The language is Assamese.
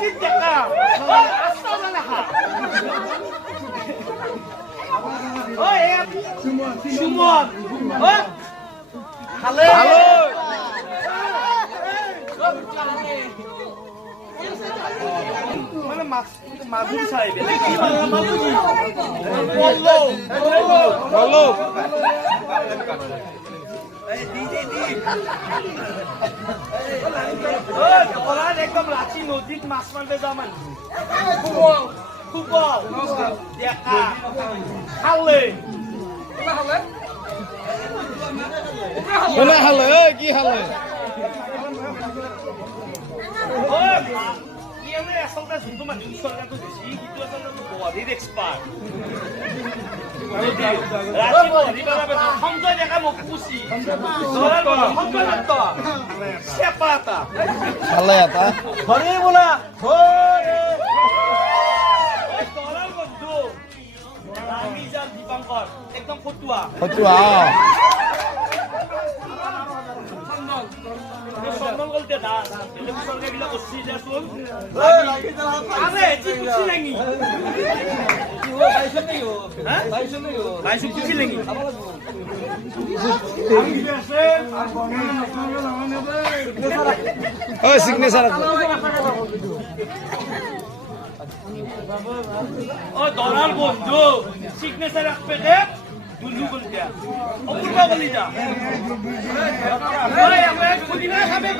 Masih cakap. Asal mana ha? Oh ya. Sumon. Oh. Halo. Halo. Mana madu saya bela gimana madu ni? Wallo. Orang ekdom laci nodit masman bezaman. Kubal. Dia kah? Hale. Mana hale? Ki hale? Oh, yang ni asal dah sudah macam usah kan tu sih. Itu asal dah tu body expert. Raci body mana betul? Hamzah dia kan mau kusi. Soalan betul. Hamzah betul. Siapa tak? Hale ata? Hore bola. Hore. Soalan betul. Ramizan di Bangkok. Ekdom kutua. Ketua. সম্মান বলতে না এটা সরকার গিলা করছি দেখুন আরে জি কুছি লাগি কি ও বাইশন নেই ও হ্যাঁ বাইশন নেই ও বাইশন কুছি লাগি আমি কি আছে আর বনে আপনারা লাগানে ও সিগনেচার ও দলাল বন্ধু সিগনেচার রাখবে দে দুলু বলতে অপূর্ব বলি যা ওই আমরা খুদিনা খাবে